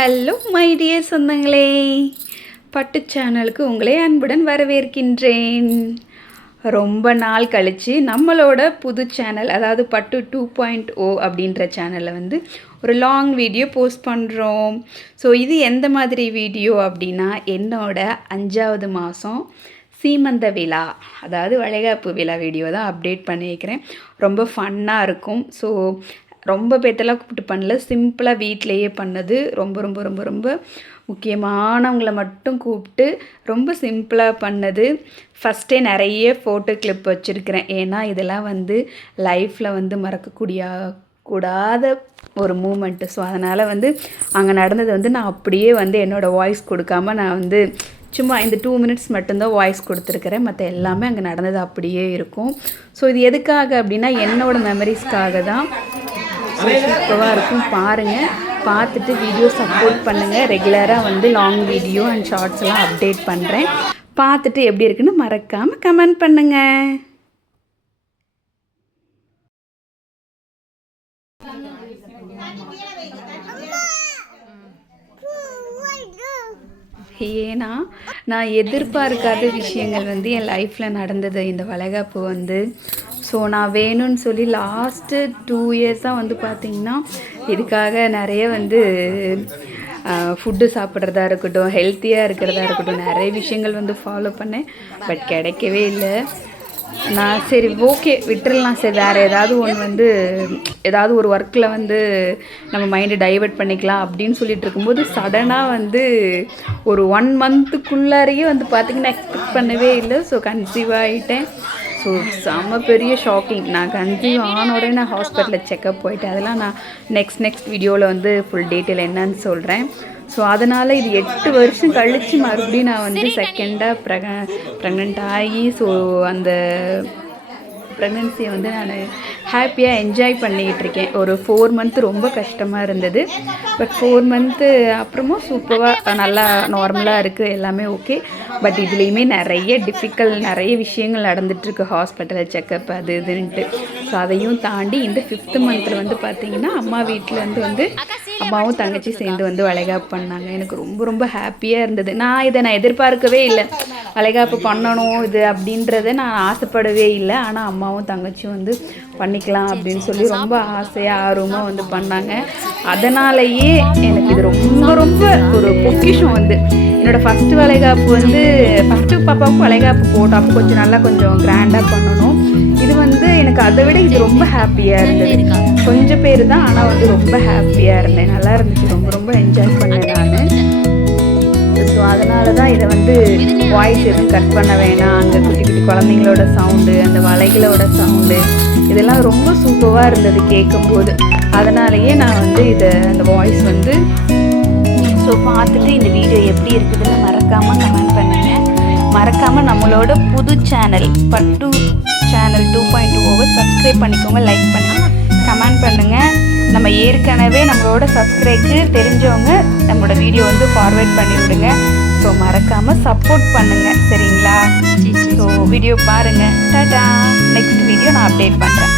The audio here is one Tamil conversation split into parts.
ஹலோ மை டியர் சொந்தங்களே, பட்டு சேனலுக்கு உங்களை அன்புடன் வரவேற்கின்றேன். ரொம்ப நாள் கழித்து நம்மளோட புது சேனல், அதாவது பட்டு 2.0 அப்படின்ற சேனலில் ஒரு லாங் வீடியோ போஸ்ட் பண்ணுறோம். ஸோ இது எந்த மாதிரி வீடியோ அப்படின்னா, என்னோட 5வது மாதம் சீமந்த விழா, அதாவது வளைகாப்பு விழா வீடியோ தான் அப்டேட் பண்ணியிருக்கிறேன். ரொம்ப ஃபன்னாக இருக்கும். ஸோ ரொம்ப பேர்த்தெல்லாம் கூப்பிட்டு பண்ணல, சிம்பிளாக வீட்டிலையே பண்ணது. ரொம்ப ரொம்ப ரொம்ப ரொம்ப முக்கியமானவங்களை மட்டும் கூப்பிட்டு ரொம்ப சிம்பிளாக பண்ணது. ஃபஸ்ட்டே நிறைய ஃபோட்டோ கிளிப் வச்சுருக்கிறேன். ஏன்னா இதெல்லாம் லைஃப்பில் மறக்கக்கூடாத ஒரு மூமெண்ட்டு. ஸோ அதனால் அங்கே நடந்தது நான் அப்படியே என்னோடய வாய்ஸ் கொடுக்காம நான் சும்மா இந்த 2 மினிட்ஸ் மட்டும்தான் வாய்ஸ் கொடுத்துருக்குறேன். மற்ற எல்லாமே அங்கே நடந்தது அப்படியே இருக்கும். ஸோ இது எதுக்காக அப்படின்னா, என்னோடய மெமரிஸ்க்காக தான். சூப்பராக இருக்கும், பாருங்கள். பார்த்துட்டு வீடியோ சப்போர்ட் பண்ணுங்கள். ரெகுலராக லாங் வீடியோ அண்ட் ஷார்ட்ஸ்லாம் அப்டேட் பண்ணுறேன். பார்த்துட்டு எப்படி இருக்குன்னு மறக்காமல் கமெண்ட் பண்ணுங்கள். ஏன்னா நான் எதிர்பார்க்காத விஷயங்கள் என் லைஃப்பில் நடந்தது இந்த வளைகாப்பு. ஸோ நான் வேணும்னு சொல்லி லாஸ்ட்டு 2 இயர்ஸாக பார்த்திங்கன்னா இதுக்காக நிறைய ஃபுட்டு சாப்பிட்றதா இருக்கட்டும், ஹெல்த்தியாக இருக்கிறதா இருக்கட்டும், நிறைய விஷயங்கள் ஃபாலோ பண்ணேன். பட் கிடைக்கவே இல்லை. நான் சரி ஓகே விட்டுறலாம், சரி வேறு ஏதாவது ஒன்று ஏதாவது ஒரு ஒர்க்கில் நம்ம மைண்டை டைவெர்ட் பண்ணிக்கலாம் அப்படின்னு சொல்லிட்டு இருக்கும்போது சடனாக ஒரு 1 மந்த்துக்குள்ளாரையே பார்த்திங்கன்னா எக்ஸ்பெக்ட் பண்ணவே இல்லை. ஸோ கன்சீவ் ஆகிட்டேன். ஸோ செம்ம பெரிய ஷாக்கிங். நான் கன்சீவ் ஆனோடனே நான் ஹாஸ்பிட்டலில் செக்கப் போயிட்டேன். அதெல்லாம் நான் நெக்ஸ்ட் வீடியோவில் ஃபுல் டீட்டெயில் என்னன்னு சொல்கிறேன். ஸோ அதனால் இது 8 வருஷம் கழித்து மறுபடியும் நான் செகண்டாக ப்ரெக்னென்ட் ஆகி, ஸோ அந்த ப்ரெக்னென்சியை நான் ஹாப்பியாக என்ஜாய் பண்ணிக்கிட்டு இருக்கேன். ஒரு 4 மந்த்து ரொம்ப கஷ்டமாக இருந்தது. பட் 4 மந்த்து அப்புறமும் சூப்பராக நல்லா நார்மலாக இருக்குது, எல்லாமே ஓகே. பட் இதுலேயுமே நிறைய விஷயங்கள் நடந்துகிட்ருக்கு, ஹாஸ்பிட்டல் செக்கப் அது இதுன்ட்டு. ஸோ அதையும் தாண்டி இந்த 5th மந்தில் பார்த்திங்கன்னா அம்மா வீட்டில் அம்மாவும் தங்கச்சி சேர்ந்து வளைகாப்பு பண்ணாங்க. எனக்கு ரொம்ப ரொம்ப ஹாப்பியாக இருந்தது. நான் எதிர்பார்க்கவே இல்லை, வளைகாப்பு பண்ணணும் இது அப்படின்றத நான் ஆசைப்படவே இல்லை. ஆனால் அம்மாவும் தங்கச்சியும் பண்ணிக்கலாம் அப்படின்னு சொல்லி ரொம்ப ஆசையாக ஆர்வமாக பண்ணாங்க. அதனாலேயே எனக்கு இது ரொம்ப ரொம்ப ஒரு பொக்கிஷம். என்னோடய ஃபஸ்ட்டு வளைகாப்பு ஃபஸ்ட்டு பாப்பாவுக்கு வளைகாப்பு போட்டோம். அப்போ கொஞ்சம் கிராண்டாக பண்ணணும். இது எனக்கு அதை விட இது ரொம்ப ஹாப்பியாக இருந்தது. கொஞ்சம் பேர் தான், ஆனால் ரொம்ப ஹாப்பியாக இருந்தேன். நல்லா இருந்துச்சு, ரொம்ப ரொம்ப என்ஜாய் பண்ணேன் நான். ஸோ அதனால தான் இதை வாய்ஸ் எதுவும் கட் பண்ண வேணாம். அங்கே குட்டி குட்டி குழந்தைங்களோட சவுண்டு, அந்த வளைகளோட சவுண்டு, இதெல்லாம் ரொம்ப சூப்பராக இருந்தது கேட்கும்போது. அதனாலேயே நான் இதை அந்த வாய்ஸ் ஸோ பார்த்துட்டு இந்த வீடியோ எப்படி இருக்குதுன்னு மறக்காமல் கமெண்ட் பண்ணுங்கள். மறக்காமல் நம்மளோட புது சேனல் பட்டு சேனல் 2.0 சப்ஸ்கிரைப் பண்ணிக்கோங்க, லைக் பண்ணுங்கள், கமெண்ட் பண்ணுங்கள். நம்ம ஏற்கனவே நம்மளோட சப்ஸ்கிரைபு தெரிஞ்சவங்க நம்மளோட வீடியோ ஃபார்வேர்ட் பண்ணி விடுங்க. ஸோ மறக்காமல் சப்போர்ட் பண்ணுங்கள், சரிங்களா? ஸோ வீடியோ பாருங்கள். டாடா. நெக்ஸ்ட் வீடியோ நான் அப்டேட் பண்ணுறேன்.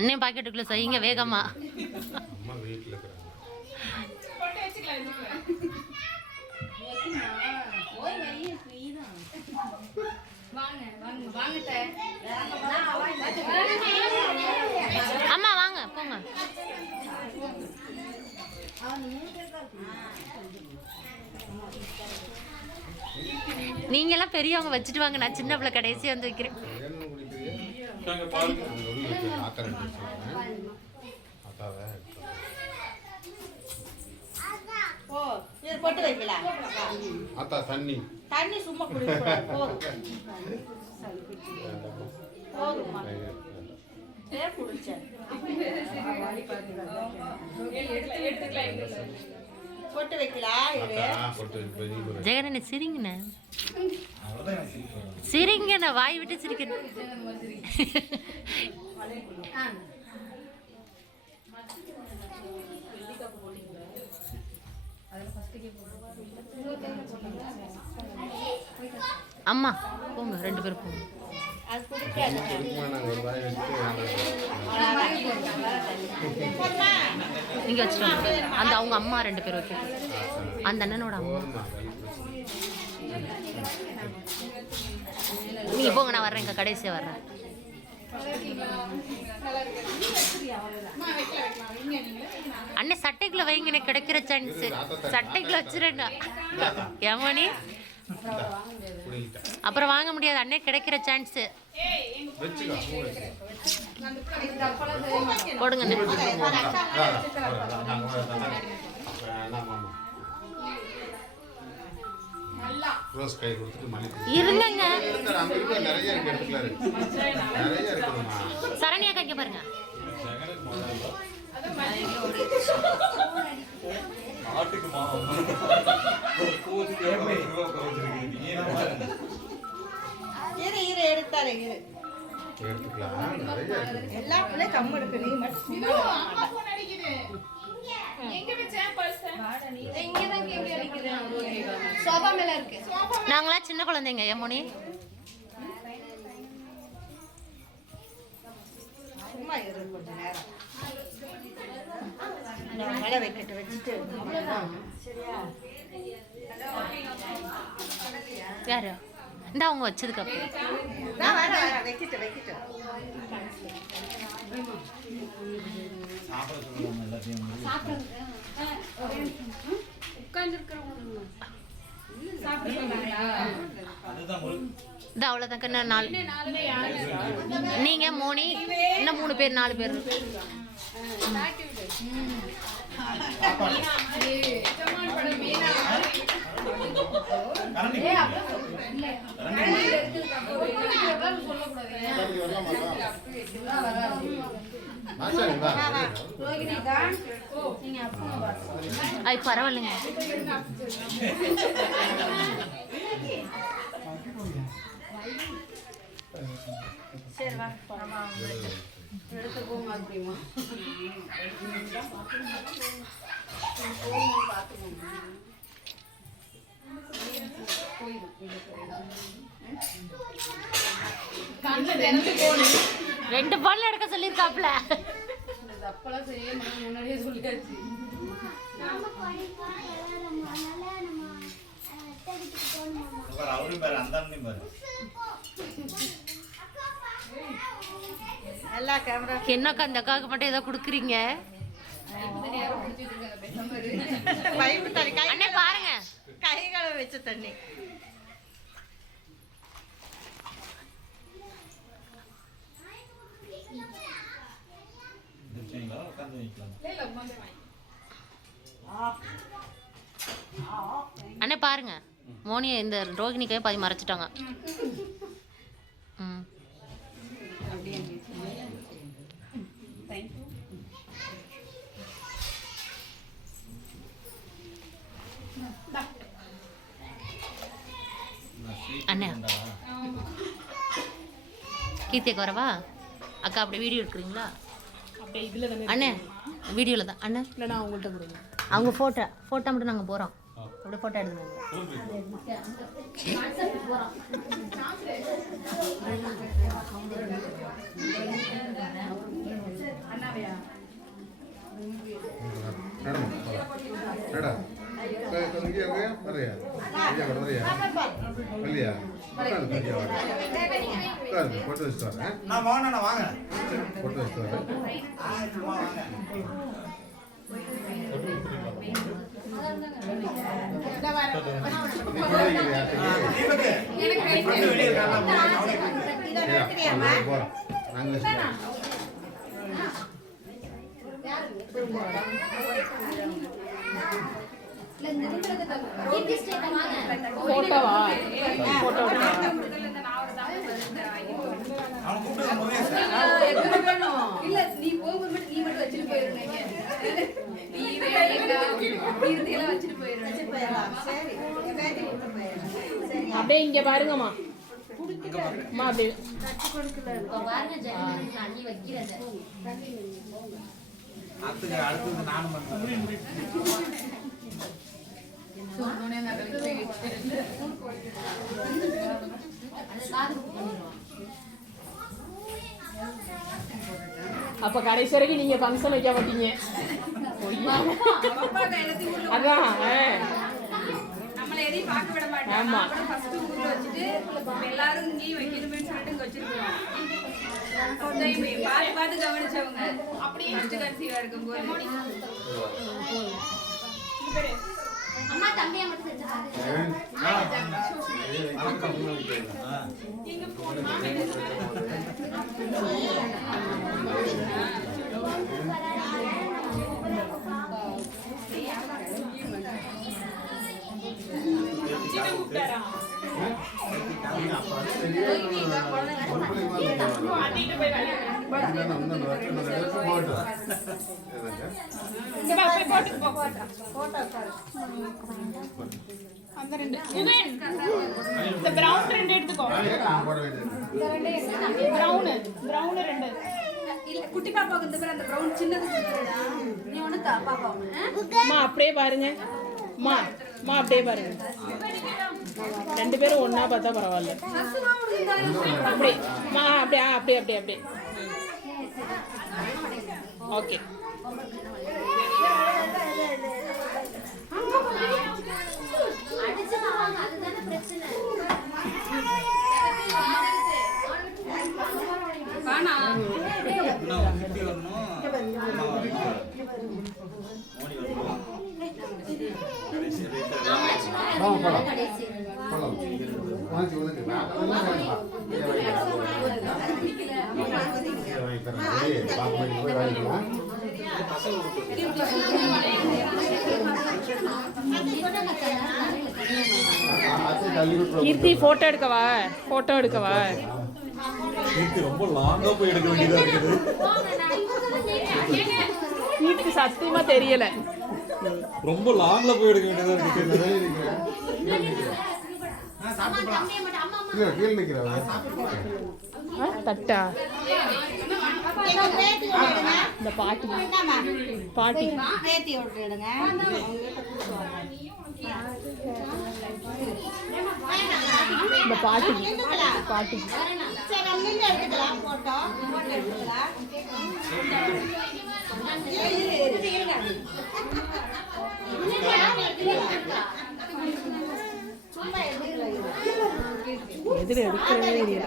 அண்ணன் பாக்கெட்டுக்குள்ள செய்யுங்க வேகமா. அம்மா வாங்க போங்க. அவன் 3 பேர் தான். நீங்க எல்லாம் பெரியவங்க வச்சுட்டு வாங்க, நான் சின்ன பிள்ளை கடைசியா வந்து வைக்கிறேன். போட்டு வைக்கலாம். தண்ணி தண்ணி சும்மா குடிக்க போதும். போட்டு வைக்கலாம். ஜெகனே சிரிங்கண்ணே, சிரிங்கண்ணே, வாய் விட்டு சிரிக்கணும். அம்மா போங்க, 2 பேரும் போங்க. நீங்க வச்சுட்டு அந்த அவங்க அம்மா 2 பேர் வைக்க, அந்த அண்ணனோட அம்மா. நீங்க போங்க, நான் வர்றேன், கடைசியா வர்றேன். அண்ணே சட்டைக்குள்ள வைங்கண்ணே, கிடைக்கிற சான்ஸ். சட்டைக்குள்ள வச்சிருங்க ஏமானி, அப்புறம் வாங்க முடியாது. அண்ணே கிடைக்கிற சான்ஸ் போடுங்க. இருங்க சரண்யா கைக்க பாருங்க. எடுத்தாரு எல்லாமே கம்மு இருக்கு. நீ மட்டும் நாங்களா சின்ன குழந்தைங்க ஏமோனி. சும்மா இரு கொஞ்ச நேரம். மழை வைக்கிட்டு வச்சுட்டு சரியா? யாரு இந்த அவங்க வச்சதுக்கு அப்புறம் நான் வரேன். வைக்கிட்டு இது அவ்வளோதான் கண்ணா. 4 நீங்க மோனி இன்னும் 3 பேர் 4 பேர். அது பரவாயில்லைங்க. சரி வா எடுத்து போங்க. அப்படிமா பார்த்துக்கோங்க. 2 பால் எடுக்க சொல்லியிருக்காப்ல. அப்பெல்லாம் செய்ய முன்னாடியே சொல்லியாச்சு. என்னக்கா அந்த அக்காவுக்கு மட்டும் ஏதோ கொடுக்குறீங்க? அண்ணே பாருங்க, கைகளை வச்ச தண்ணி. அண்ணே பாருங்க, மோனியை இந்த ரோகிணிக்காக பாதி மறைச்சிட்டாங்க. ம் அண்ணே கீர்த்திக்கு வரவா அக்கா? அப்படியே வீடியோ எடுக்கிறீங்களா? அப்படியே இதில் தானே அண்ணே வீடியோவில் தான் அண்ணே. இல்லை நான் அவங்கள்ட்ட கொடுங்க. அவங்க ஃபோட்டோ மட்டும் நாங்கள் போகிறோம். அப்படியே ஃபோட்டோ எடுக்கணும். போட்டு வச்சுட்டு வரேன். வாங்க போட்டு வச்சுட்டு வரேன். போட்டோவா போட்டோ அப்படியே இங்க பாருங்கம்மா அம்மா அப்படியே அடுத்தது நானும் அப்ப கடைசி வரைக்கும் நீங்க ஃபங்க்ஷன் வைக்க மாட்டீங்க. அதான் நம்மள எதையும் பார்க்க விட மாட்டாங்க. ஆமா. ஃபர்ஸ்ட் ஊர்ல வச்சுட்டு எல்லாரும் இங்கேயும் வைக்கணுமே சொல்லிட்டு இங்க வச்சிருக்கோம். பார்த்து பார்த்து கவனிச்சவங்க அப்படியே ஃபர்ஸ்ட் கன்சீவா இருக்கும்போது அம்மா தம்பியா மட்டும் செஞ்சாங்க. அந்த ரெண்டு இந்த பிரவுன் ரெண்டு எடுத்துக்கோ. பிரவுன் ரெண்டு இல்ல குட்டி பாப்பாக்கு இந்த பேர் அந்த பிரவுன் சின்னது கொடுத்துடா. நீ ஒண்ணு தா பாப்பா. அம்மா அப்படியே பாருங்க. அம்மா அம்மா அப்படியே பாருங்க. ரெண்டு பேரும் ஒண்ணா பார்த்தா பரவாயில்ல. அப்படியே அம்மா அப்படியே அப்படியே அப்படியே அப்படியே ஓகே. அதுதானே பிரச்சனை. வானா குட்டி வரணும் கடைசி கீர்த்தி போட்டோ எடுக்கவா? போட்டோ எடுக்கவா? ரொம்ப லாங்கா போய் எடுக்க வேண்டியதா இருக்குது. கீர்த்தி சத்தியமா தெரியல. ரொம்ப லாங்ல போய் எடுக்க வேண்டியதா இருக்கு. தட்டா இந்த பாட்டி பாட்டி பேத்தி விட்டுடுங்க. இந்த பாட்டி பாட்டி சரி நம்ம நின்று எடுத்துக்கலாம். போட்டோ எடுத்துக்கலாம். சும்மா எதிர எடுக்கிறதே தெரியல.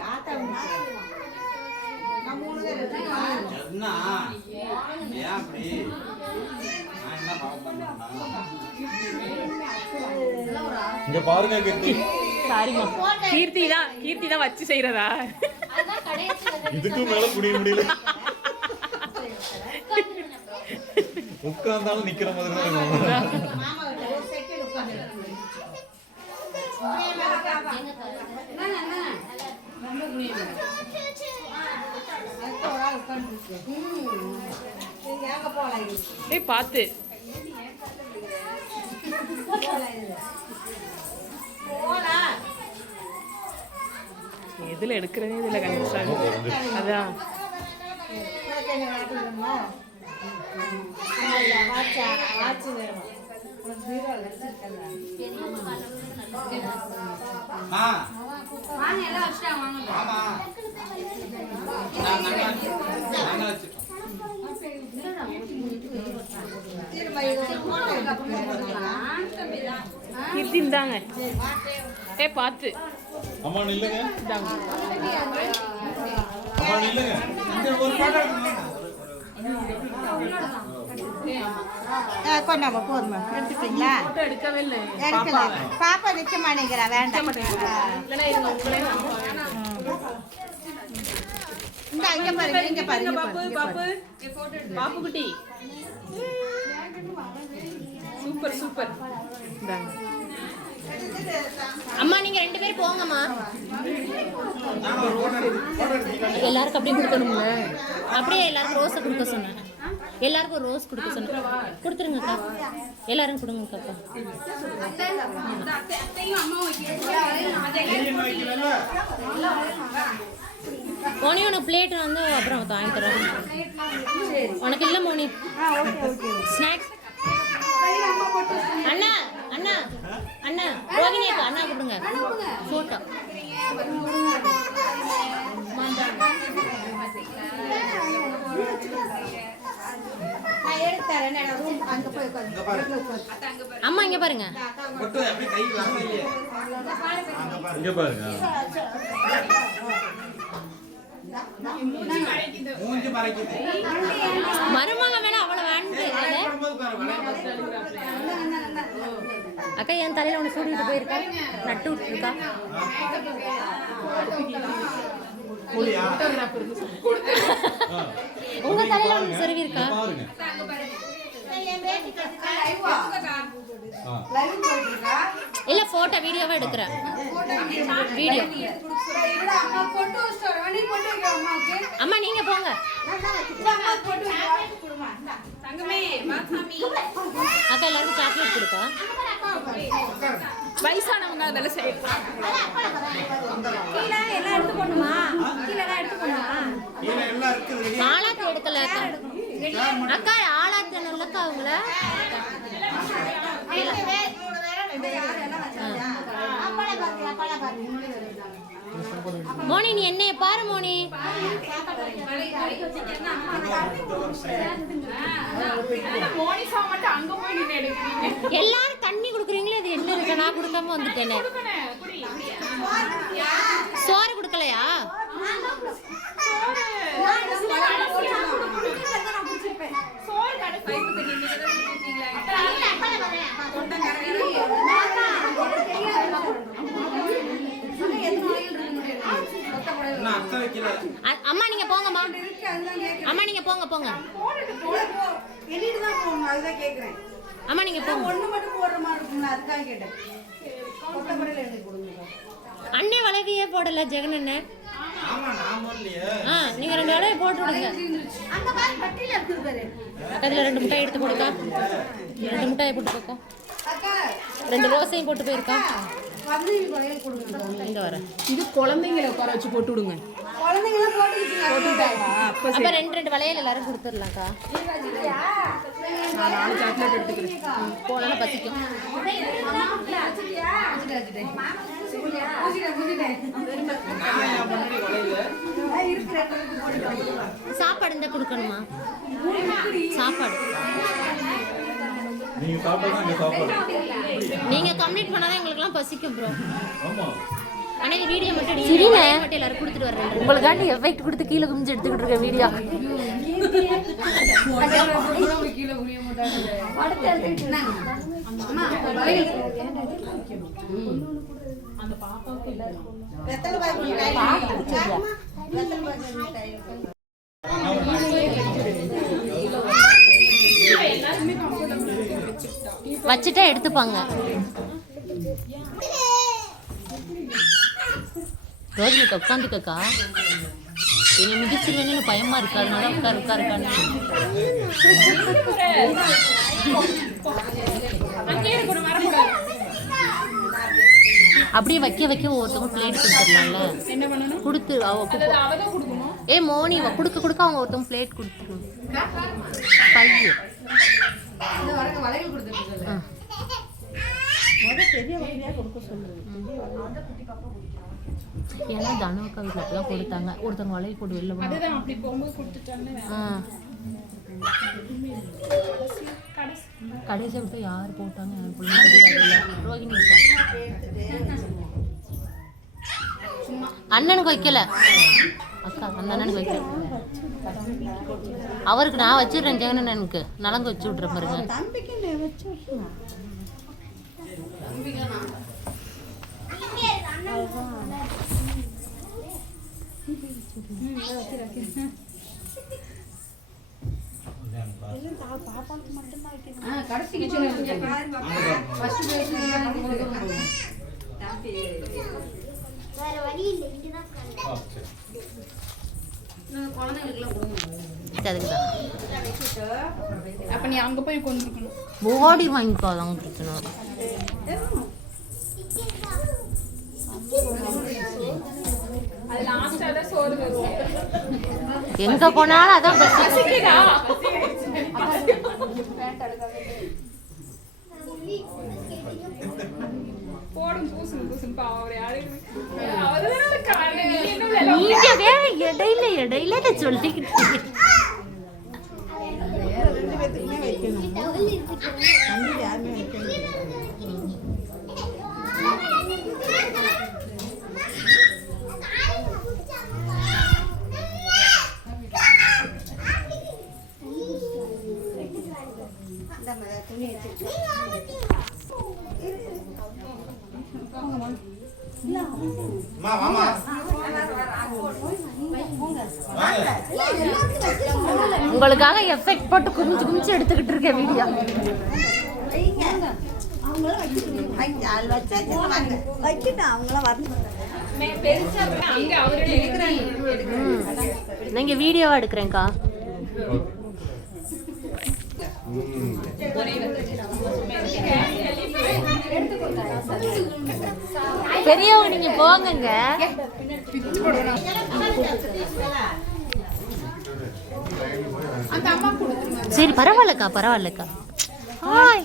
என்ன ஏன் அப்படி நான் என்ன பாவம் பண்ணேன்? இங்க பாருங்க கீர்த்தி, சாரிம்மா. கீர்த்தி தான் வச்சு செய்யறதா? அதுதான் கடைசி இதுக்கும் மேல புரிய முடியல. உட்கார்ந்தாலும் நிக்கிற மாதிரி தான் இருக்கும். மாமா ஒரு செகண்ட் உட்கார்ந்து ஏய் பாத்து எதுல எடுக்கிறதே இதுல கன்ஃபியூஷன். அதான் வாங்க எல்லாம் வச்சுட்டாங்க வாங்க. ஆமா நாங்க வச்சுட்டோம். கீர்த்தி இந்தாங்க. ஏ பாத்து அம்மா நில்லுங்க, இந்தாங்க. அம்மா நில்லுங்க. இங்க ஒரு பாட்டு எடுக்கணும். கொண்டாமா போதுமா எடுத்துட்டீங்களா? எடுக்கல. பாப்பா நிக்க மாட்டேங்கிறா. வேண்டாம். இந்த இங்க பாருங்க, இங்க பாருங்க. பாப்பு குட்டி சூப்பர் சூப்பர். அம்மா நீங்க 2 பேரும் போங்கம்மா. எல்லாருக்கும் அப்படியே கொடுக்கணும்ல. அப்படியே எல்லாருக்கும் ரோஸை கொடுக்க சொன்னேன். எல்லாருக்கும் ஒரு ரோஸ் கொடுக்க சொன்னேன். கொடுத்துருங்கக்கா. எல்லாரும் கொடுங்கக்கா. மோனி உனக்கு பிளேட் வந்து அப்புறம் வாங்கி தரோம். உனக்கு இல்லை மோனி ஸ்நாக்ஸ். அண்ணா அண்ணா அண்ணா ரோகிணி அக்கா அண்ணா கூப்பிடுங்க. போட்டோ அம்மா இங்க பாருங்க. இங்க பாருங்க. மருமக மேல அவ்வளவு வேண்டு அக்கா என் தலையில ஒண்ணு சூடிட்டு போயிருக்கா. நட்டு விட்டுருக்கா. உங்க தலையில ஒண்ணு சொருவி இருக்கா. இல்ல போட்டோ வீடியோவா எடுக்கிறேன். வீடியோ அம்மா நீங்க போங்க. அக்கா எல்லாருக்கும் சாக்லேட் கொடுப்பா. வயசானவங்க அதெல்லாம் செய்யணும். ஆளாத்து எடுக்கல அக்கா. ஆளாத்து நல்லக்கா அவங்கள. மோனி நீ என்னைய பாரு மோனி. எல்லாரும் தண்ணி குடுக்குறீங்களே, அது என்ன இருக்கு? நான் கொடுக்காம வந்துட்டேனே. சோறு கொடுக்கலையா? அம்மா நீங்க போங்கம்மா. அம்மா நீங்க போங்க போங்க. அம்மா நீங்க போங்க. அண்ணே வளவியே போடல ஜெகன் அண்ணன். நீங்க 2 வளைய போட்டு விடுங்க. அதுல 2 முட்டாய் எடுத்து போடுக்கா. 2 முட்டாயை போட்டு போக்கோ. 2 ரோஸையும் போட்டு போயிருக்கா. இங்க வர இது குழந்தைங்களை உட்கார வச்சு போட்டு விடுங்க. அப்ப 2 வளையல் எல்லாரும் கொடுத்துடலாம்க்கா. நான் 4 சாக்லேட் எடுத்துக்கிறேன். போனா பசிக்கும். சாப்பாடு இந்த கொடுக்கணுமா? சாப்பாடு நீங்க சாப்பிட்டா இங்க சாப்பாடு. நீங்க கம்ப்ளீட் பண்ணாதான் எங்களுக்குலாம் பசிக்கும் ப்ரோ. ஆமா. அண்ணே வீடியோ மட்டும் எடுங்க. மட்டும் எல்லாரும் கொடுத்துட்டு வரேன். உங்களுக்காண்டி எஃபெக்ட் கொடுத்து கீழே குமிஞ்சு எடுத்துக்கிட்டு இருக்க வீடியோ. அந்த பாப்பாவுக்கு வச்சுட்டா எடுத்துப்பாங்க. ரோஜினிக்கு உட்காந்துக்கக்கா. என்னை மிதிச்சிருவேன்னு பயமா இருக்கு. அதனால உட்காருக்கான்னு அப்படியே வைக்க வைக்க ஒவ்வொருத்தவங்க பிளேட் கொடுத்துடலாம்ல. கொடுத்து ஏ மோனி கொடுக்க கொடுக்க அவங்க ஒருத்தவங்க பிளேட் கொடுத்துருவோம். பைய ஏன்னா தனுக்கா வீட்டில் அப்படிதான் கொடுத்தாங்க. ஒருத்தவங்க வளையல் போட்டு வெளில கடைசி விட்டு யார் போட்டாங்க தெரியாது. ரோகிணி அண்ணனுக்கு வைக்கல. அக்கா அந்த அண்ணனுக்கு வைக்கல. அவருக்கு நான் வச்சிடுறேன் ஜெகனனுக்கு நலங்கு வச்சு விட்றேன் பாருங்க. தம்பிக்கு நீ வச்சு விட்டுருங்க. பாப்பாவுக்கு மட்டும்தான் வைக்கணும். கடைசி கிச்சன் ஃபர்ஸ்ட் வேற வழி இல்லை, இங்கதான் உட்கார்ந்து. குழந்தைங்களுக்குலாம் கொடுங்க. அதுக்கு தான் அப்போ நீ அங்கே போய் கொண்டுருக்கணும். ஓடி வாங்கிக்கோதான் பிரச்சனை. அது லாஸ்ட்டாக தான் சோறு வருவோம். எங்க போனாலும் அதான் போடும் பூசும் பாவம் யாரும் நீங்க வேற இடையில இடையில சொல்லிக்கிட்டு ரெண்டு பேத்துக்குமே வைக்கணும். தம்பி யாருமே வைக்கணும். துணி வச்சிருக்கேன். அம்மா வாமா உங்களுக்காக எஃபெக்ட் போட்டு குமிச்சு குமிச்சு எடுத்துக்கிட்டு இருக்கேன் வீடியோ. அவங்களும் வைக்கணும். அது வச்சாச்சு வாங்க. வைக்கணும், அவங்களாம் வரணும். அங்கே அவருடைய நீங்க வீடியோவா எடுக்கிறேன்க்கா. பெரியவங்க நீங்க போங்கங்க. சரி பரவாயில்லக்கா பரவாயில்லக்கா. ஹாய்